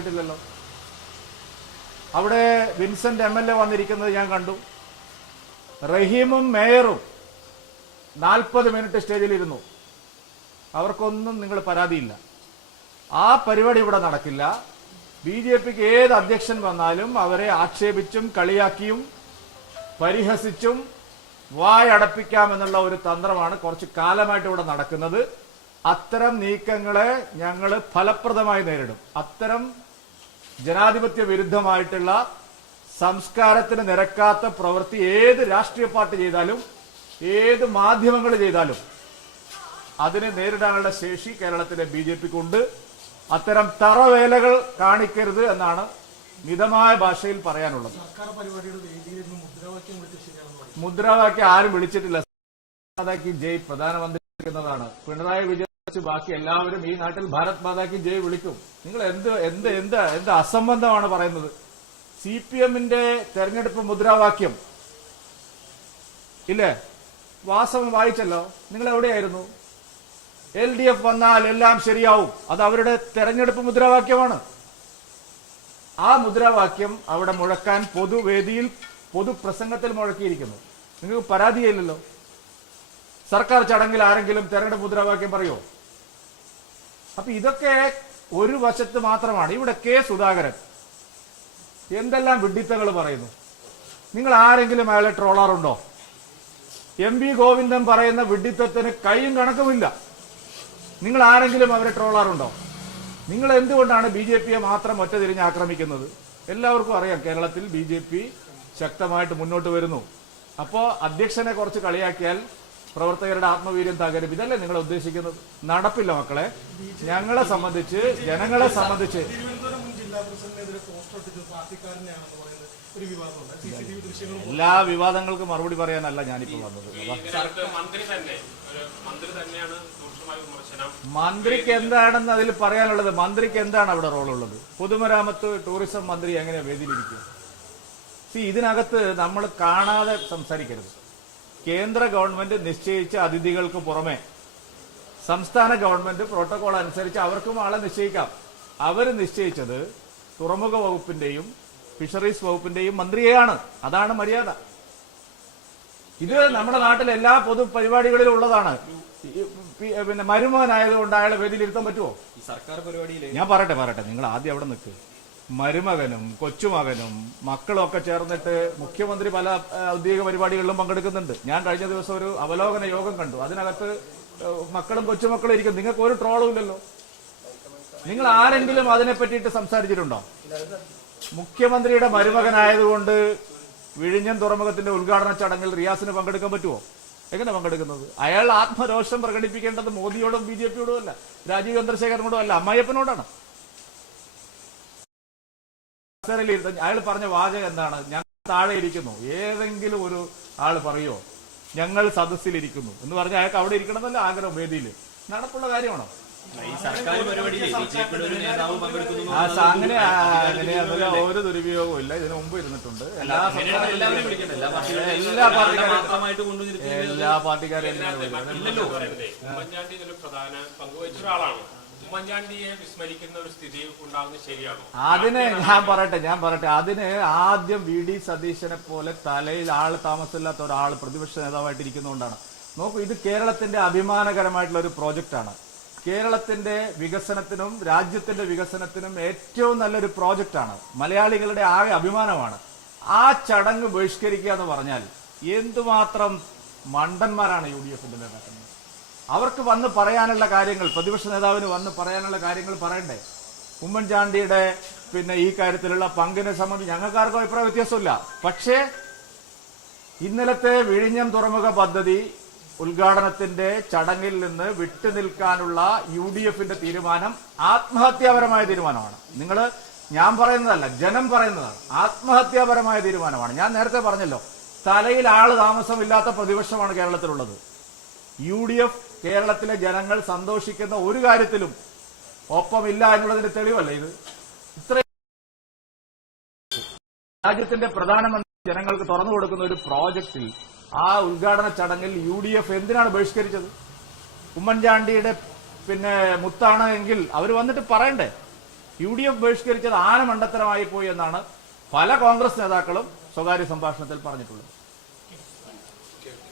മാറിയിട്ടില്ലല്ലോ അവിടെ Vincent M L A വന്നിരിക്കുന്നത് ഞാൻ കണ്ടു. റഹീമും മേയറും നാൽപ്പത് മിനിറ്റ് സ്റ്റേജിലിരുന്നു അവർക്കൊന്നും നിങ്ങൾ പരാതിയില്ല. ആ പരിപാടി ഇവിടെ നടക്കില്ല. ബി ജെ പിക്ക് ഏത് അധ്യക്ഷൻ വന്നാലും അവരെ ആക്ഷേപിച്ചും കളിയാക്കിയും പരിഹസിച്ചും വായടപ്പിക്കാമെന്നുള്ള ഒരു തന്ത്രമാണ് കുറച്ച് കാലമായിട്ട് ഇവിടെ നടക്കുന്നത്. അത്തരം നീക്കങ്ങളെ ഞങ്ങൾ ഫലപ്രദമായി നേരിടും. അത്തരം ജനാധിപത്യ വിരുദ്ധമായിട്ടുള്ള സംസ്കാരത്തിന് നിരക്കാത്ത പ്രവൃത്തി ഏത് രാഷ്ട്രീയ പാർട്ടി ചെയ്താലും ഏത് മാധ്യമങ്ങൾ ചെയ്താലും അതിനെ നേരിടാനുള്ള ശേഷി കേരളത്തിലെ ബി ജെ പിക്കുണ്ട്. അത്തരം തറവേലകൾ കാണിക്കരുത് എന്നാണ് മിതമായ ഭാഷയിൽ പറയാനുള്ളത്. മുദ്രാവാക്യം ആരും വിളിച്ചിട്ടില്ല. ജയ് പ്രധാനമന്ത്രി പിണറായി വിജയൻ ബാക്കി എല്ലാവരും ഈ നാട്ടിൽ ഭാരത് മാതാക്കി ജയ് വിളിക്കും. നിങ്ങൾ എന്ത് എന്ത് എന്ത് എന്ത് അസംബന്ധമാണ് പറയുന്നത്? സി പി എമ്മിന്റെ തെരഞ്ഞെടുപ്പ് മുദ്രാവാക്യം. ഇല്ലേ? വാസം വായിച്ചല്ലോ? നിങ്ങൾ എവിടെയായിരുന്നു? എൽ ഡി എഫ് വന്നാൽ എല്ലാം ശരിയാവും. അത് അവരുടെ തെരഞ്ഞെടുപ്പ് മുദ്രാവാക്യമാണ്. ആ മുദ്രാവാക്യം അവിടെ മുഴക്കാൻ പൊതുവേദിയിൽ പൊതുപ്രസംഗത്തിൽ മുഴക്കിയിരിക്കുന്നു. നിങ്ങൾക്ക് പരാതിയില്ലല്ലോ? സർക്കാർ ചടങ്ങിൽ ആരെങ്കിലും തെരഞ്ഞെടുപ്പ് മുദ്രാവാക്യം പറയോ? അപ്പൊ ഇതൊക്കെ ഒരു വശത്ത് മാത്രമാണ്. ഇവിടെ കെ സുധാകരൻ. എന്തെല്ലാം വിഡിത്തങ്ങൾ പറയുന്നു? നിങ്ങൾ ആരെങ്കിലും അയാളെ ട്രോളാറുണ്ടോ എം പി ഗോവിന്ദൻ പറയുന്ന വിഡിത്തത്തിന് കൈയും കണക്കുമില്ല. നിങ്ങൾ ആരെങ്കിലും അവരെ ട്രോളാറുണ്ടോ നിങ്ങൾ എന്തുകൊണ്ടാണ് ബി ജെ പിയെ മാത്രം ഒറ്റ തിരിഞ്ഞ് ആക്രമിക്കുന്നത്? എല്ലാവർക്കും അറിയാം കേരളത്തിൽ ബി ശക്തമായിട്ട് മുന്നോട്ട് വരുന്നു. അപ്പോ അധ്യക്ഷനെ കുറച്ച് കളിയാക്കിയാൽ പ്രവർത്തകരുടെ ആത്മവീര്യം തകരും. ഇതല്ലേ നിങ്ങൾ ഉദ്ദേശിക്കുന്നത്? നടപ്പില്ല മക്കളെ. ഞങ്ങളെ സംബന്ധിച്ച് ജനങ്ങളെ സംബന്ധിച്ച്. എല്ലാ വിവാദങ്ങൾക്കും മറുപടി പറയാനല്ല ഞാനിപ്പോ വന്നത്. മന്ത്രിക്ക് എന്താണെന്ന് അതിൽ പറയാനുള്ളത്? മന്ത്രിക്ക് എന്താണ് അവിടെ റോളുള്ളത്? പൊതുമരാമത്ത് ടൂറിസം മന്ത്രി എങ്ങനെ വേദിയിലിരിക്കും സി ഇതിനകത്ത് നമ്മൾ കാണാതെ സംസാരിക്കരുത്. കേന്ദ്ര ഗവൺമെന്റ് നിശ്ചയിച്ച അതിഥികൾക്ക് പുറമെ സംസ്ഥാന ഗവൺമെന്റ് പ്രോട്ടോകോൾ അനുസരിച്ച് അവർക്കും ആളെ നിശ്ചയിക്കാം. അവർ നിശ്ചയിച്ചത് തുറമുഖ വകുപ്പിന്റെയും ഫിഷറീസ് വകുപ്പിന്റെയും മന്ത്രിയെയാണ്. അതാണ് മര്യാദ. ഇത് നമ്മുടെ നാട്ടിൽ എല്ലാ പൊതു പരിപാടികളിലും ഉള്ളതാണ് പിന്നെ മരുമകനായതുകൊണ്ട് അയാളെ വേദിയിലിരുത്താൻ പറ്റുമോ? സർക്കാർ പരിപാടിയിൽ ഞാൻ പറയട്ടെ പറയട്ടെ. നിങ്ങൾ ആദ്യം അവിടെ നിൽക്ക്. മരുമകനും കൊച്ചുമകനും മക്കളും ഒക്കെ ചേർന്നിട്ട് മുഖ്യമന്ത്രി പല ഔദ്യോഗിക പരിപാടികളിലും പങ്കെടുക്കുന്നുണ്ട്. ഞാൻ കഴിഞ്ഞ ദിവസം ഒരു അവലോകന യോഗം കണ്ടു. അതിനകത്ത് മക്കളും കൊച്ചുമക്കളും ഇരിക്കും നിങ്ങൾക്ക് ഒരു ട്രോളും ഇല്ലല്ലോ. നിങ്ങൾ ആരെങ്കിലും അതിനെ പറ്റിയിട്ട് സംസാരിച്ചിട്ടുണ്ടോ? മുഖ്യമന്ത്രിയുടെ മരുമകനായതുകൊണ്ട് വിഴിഞ്ഞം തുറമുഖത്തിന്റെ ഉദ്ഘാടന ചടങ്ങിൽ റിയാസിന് പങ്കെടുക്കാൻ പറ്റുമോ എങ്ങനെ പങ്കെടുക്കുന്നത്? അയാൾ ആത്മരോഷം പ്രകടിപ്പിക്കേണ്ടത് മോദിയോടും ബി ജെ പിയോടും അല്ല. രാജീവ് ചന്ദ്രശേഖരനോടും അല്ല. അവസരയിലിരുന്ന് അയാൾ പറഞ്ഞ വാചകം എന്താണ്? ഞങ്ങൾ താഴെ ഇരിക്കുന്നു. ഏതെങ്കിലും ഒരു ആൾ പറയോ ഞങ്ങൾ സദസ്സിലിരിക്കുന്നു. എന്ന് പറഞ്ഞ അയാൾക്ക് അവിടെ ഇരിക്കണമെന്നല്ല ആഗ്രഹം വേദിയിൽ. നടപ്പുള്ള കാര്യമാണോ? ഈ സർക്കാർ പരിപാടിയിൽ ബി ഒരു നേതാവ് പങ്കെടുക്കുന്നു ആ സ- അങ്ങനെ അങ്ങനെ ഒരു ദുരുപയോഗവും ഇല്ല. ഇതിനു മുമ്പ് ഇരുന്നിട്ടുണ്ട്. എല്ലാ എല്ലാ പാർട്ടിക്കാരും എല്ലാ പാർട്ടിക്കാരും ഉമ്മൻചാണ്ടി ഇതിൽ പ്രധാന പങ്കുവഹിച്ച ഒരാളാണ്. ഉമ്മൻചാണ്ടിയെ വിസ്മരിക്കുന്ന ഒരു സ്ഥിതി ഉണ്ടാകുന്നത് ശരിയാണോ അതിന് ഞാൻ പറയട്ടെ ഞാൻ പറയട്ടെ. അതിന് ആദ്യം വി ഡി സതീശനെ പോലെ തലയിൽ ആൾ താമസമില്ലാത്ത ഒരാൾ പ്രതിപക്ഷ നേതാവായിട്ട് ഇരിക്കുന്നതുകൊണ്ടാണ് നോക്കൂ ഇത് കേരളത്തിന്റെ അഭിമാനകരമായിട്ടുള്ള ഒരു പ്രോജക്റ്റാണ്. കേരളത്തിന്റെ വികസനത്തിനും രാജ്യത്തിന്റെ വികസനത്തിനും ഏറ്റവും നല്ലൊരു പ്രോജക്റ്റാണ്. മലയാളികളുടെ ആകെ അഭിമാനമാണ്. ആ ചടങ്ങ് ബഹിഷ്കരിക്കുക എന്ന് പറഞ്ഞാൽ എന്തുമാത്രം മണ്ടന്മാരാണ് യു ഡി എഫിന്റെ നേതാക്കന്മാർ? അവർക്ക് വന്ന് പറയാനുള്ള കാര്യങ്ങൾ പ്രതിപക്ഷ നേതാവിന് വന്ന് പറയാനുള്ള കാര്യങ്ങൾ പറയണ്ടേ? ഉമ്മൻചാണ്ടിയുടെ പിന്നെ ഈ കാര്യത്തിലുള്ള പങ്കിനെ സംബന്ധിച്ച് ഞങ്ങൾക്കാർക്കും അഭിപ്രായ വ്യത്യാസമില്ല. പക്ഷേ ഇന്നലത്തെ വിഴിഞ്ഞം തുറമുഖ പദ്ധതി ഉദ്ഘാടനത്തിന്റെ ചടങ്ങിൽ നിന്ന് വിട്ടുനിൽക്കാനുള്ള യു ഡി എഫിന്റെ തീരുമാനം ആത്മഹത്യാപരമായ തീരുമാനമാണ്. നിങ്ങൾ ഞാൻ പറയുന്നതല്ല ജനം പറയുന്നതാണ്. ആത്മഹത്യാപരമായ തീരുമാനമാണ്. ഞാൻ നേരത്തെ പറഞ്ഞല്ലോ തലയിൽ ആൾ താമസമില്ലാത്ത പ്രതിപക്ഷമാണ് കേരളത്തിലുള്ളത്. യു ഡി എഫ് കേരളത്തിലെ ജനങ്ങൾ സന്തോഷിക്കുന്ന ഒരു കാര്യത്തിലും ഒപ്പമില്ല എന്നുള്ളതിന്റെ തെളിവല്ലേ ഇത്? ഇത്ര രാജ്യത്തിന്റെ പ്രധാനമന്ത്രി ജനങ്ങൾക്ക് തുറന്നു കൊടുക്കുന്ന ഒരു പ്രോജക്റ്റിൽ ആ ഉദ്ഘാടന ചടങ്ങിൽ യു ഡി എഫ് എന്തിനാണ് ബഹിഷ്കരിച്ചത്? ഉമ്മൻചാണ്ടിയുടെ പിന്നെ മുത്താണ് എങ്കിൽ അവർ വന്നിട്ട് പറയണ്ടേ? യു ഡി എഫ് ബഹിഷ്കരിച്ചത് ആന മണ്ടത്തരമായി പോയി എന്നാണ് പല കോൺഗ്രസ് നേതാക്കളും സ്വകാര്യ സംഭാഷണത്തിൽ പറഞ്ഞിട്ടുള്ളത്.